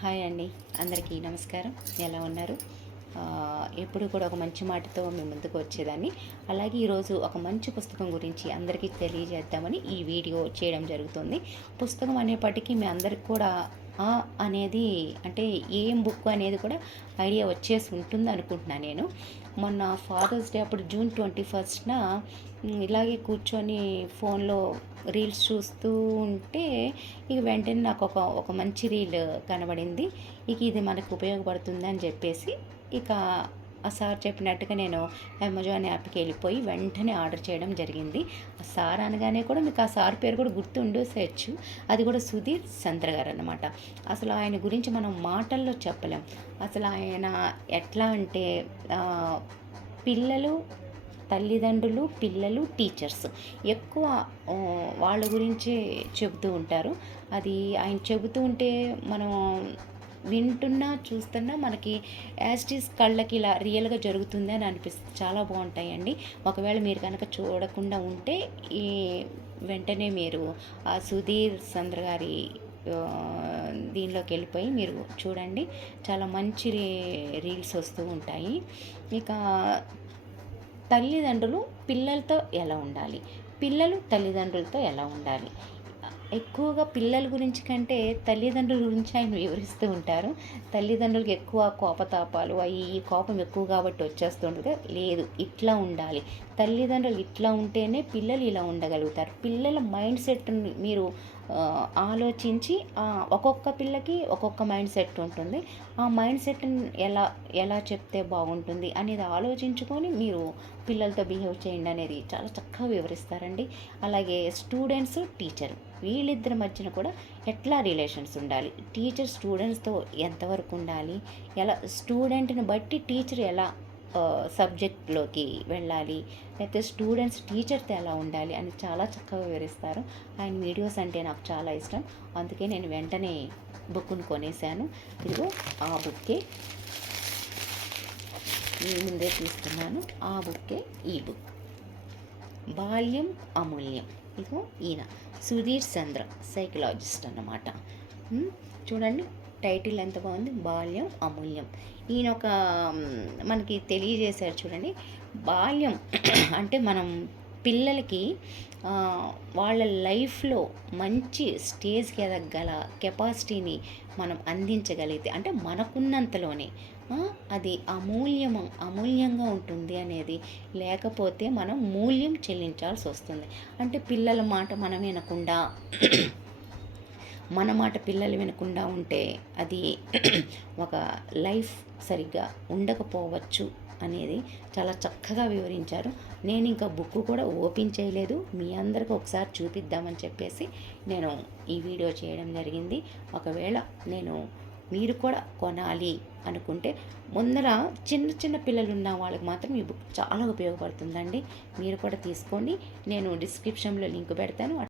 Hi అండి, అందరికీ నమస్కారం. ఎలా ఉన్నారు? ఎప్పుడు కూడా ఒక మంచి మాటతో మీ ముందుకు వచ్చేదాన్ని. అలాగే ఈరోజు ఒక మంచి పుస్తకం గురించి అందరికీ తెలియజేద్దామని ఈ వీడియో చేయడం జరుగుతుంది. పుస్తకం అనేప్పటికీ మీ అందరికి కూడా అనేది అంటే ఏం బుక్ అనేది కూడా ఐడియా వచ్చేసి ఉంటుంది అనుకుంటున్నాను నేను. మొన్న ఫాదర్స్ డే అప్పుడు జూన్ 21న ఇలాగే కూర్చొని ఫోన్లో రీల్స్ చూస్తూ ఉంటే ఇక వెంటనే నాకు ఒక మంచి రీల్ కనబడింది. ఇక ఇది మనకు ఉపయోగపడుతుంది అని చెప్పేసి ఇక ఆ సార్ చెప్పినట్టుగా నేను అమెజాన్ యాప్కి వెళ్ళిపోయి వెంటనే ఆర్డర్ చేయడం జరిగింది. ఆ సార్ అనగానే కూడా మీకు ఆ సార్ పేరు కూడా గుర్తుండేసేయచ్చు. అది కూడా సుధీర్ చంద్ర గారు అన్నమాట. అసలు ఆయన గురించి మనం మాటల్లో చెప్పలేం. అసలు ఆయన ఎట్లా అంటే పిల్లలు, తల్లిదండ్రులు, పిల్లలు, టీచర్స్ ఎక్కువ వాళ్ళ గురించి చెబుతూ ఉంటారు. అది ఆయన చెబుతూ ఉంటే మనం వింటున్నా చూస్తున్నా మనకి యాస్టీస్ కళ్ళకి ఇలా రియల్గా జరుగుతుంది అని అనిపిస్తుంది. చాలా బాగుంటాయండి. ఒకవేళ మీరు కనుక చూడకుండా ఉంటే ఈ వెంటనే మీరు ఆ సుధీర్ చంద్ర గారి దీనిలోకి వెళ్ళిపోయి మీరు చూడండి. చాలా మంచి రీల్స్ వస్తూ ఉంటాయి. ఇక తల్లిదండ్రులు పిల్లలతో ఎలా ఉండాలి, పిల్లలు తల్లిదండ్రులతో ఎలా ఉండాలి, ఎక్కువగా పిల్లల గురించి కంటే తల్లిదండ్రుల గురించి ఆయన వివరిస్తూ ఉంటారు. తల్లిదండ్రులకి ఎక్కువ కోపతాపాలు ఈ కోపం ఎక్కువ కాబట్టి వచ్చేస్తుంటుంది. లేదు, ఇట్లా ఉండాలి, తల్లిదండ్రులు ఇట్లా ఉంటేనే పిల్లలు ఇలా ఉండగలుగుతారు. పిల్లల మైండ్ సెట్ని మీరు ఆలోచించి ఒక్కొక్క పిల్లకి ఒక్కొక్క మైండ్ సెట్ ఉంటుంది. ఆ మైండ్ సెట్ని ఎలా చెప్తే బాగుంటుంది అనేది ఆలోచించుకొని మీరు పిల్లలతో బిహేవ్ చేయండి అనేది చాలా చక్కగా వివరిస్తారండి. అలాగే స్టూడెంట్స్, టీచర్ వీళ్ళిద్దరి మధ్యన కూడా ఎట్లా రిలేషన్స్ ఉండాలి, టీచర్ స్టూడెంట్స్తో ఎంతవరకు ఉండాలి, ఎలా స్టూడెంట్ని బట్టి టీచర్ ఎలా సబ్జెక్ట్లోకి వెళ్ళాలి, లేకపోతే స్టూడెంట్స్ టీచర్తో ఎలా ఉండాలి అని చాలా చక్కగా వివరిస్తారు. ఆయన వీడియోస్ అంటే నాకు చాలా ఇష్టం. అందుకే నేను వెంటనే బుక్ను కొనేసాను. ఇదిగో ఆ బుక్కే మీ ముందే తీస్తున్నాను. ఆ బుక్కే ఈ బుక్, బాల్యం అమూల్యం. ఇదిగో ఈయన సుధీర్ చంద్ర, సైకలాజిస్ట్ అన్నమాట. చూడండి టైటిల్ ఎంత బాగుంది, బాల్యం అమూల్యం. ఈయన ఒక మనకి తెలియజేశారు చూడండి. బాల్యం అంటే మనం పిల్లలకి వాళ్ళ లైఫ్లో మంచి స్టేజ్కి ఎదగల కెపాసిటీని మనం అందించగలిగితే అంటే మనకున్నంతలోనే అది అమూల్యంగా ఉంటుంది అనేది. లేకపోతే మనం మూల్యం చెల్లించాల్సి వస్తుంది. అంటే పిల్లల మాట మనం వినకుండా మన మాట పిల్లలు వినకుండా ఉంటే అది ఒక లైఫ్ సరిగ్గా ఉండకపోవచ్చు అనేది చాలా చక్కగా వివరించారు. నేను ఇంకా బుక్ కూడా ఓపెన్ చేయలేదు, మీ అందరికి ఒకసారి చూపిద్దామని చెప్పేసి నేను ఈ వీడియో చేయడం జరిగింది. ఒకవేళ మీరు కూడా కొనాలి అనుకుంటే ముందర చిన్న పిల్లలు ఉన్న వాళ్ళకి మాత్రం ఈ బుక్ చాలా ఉపయోగపడుతుందండి. మీరు కూడా తీసుకోండి. నేను డిస్క్రిప్షన్లో లింక్ పెడతాను.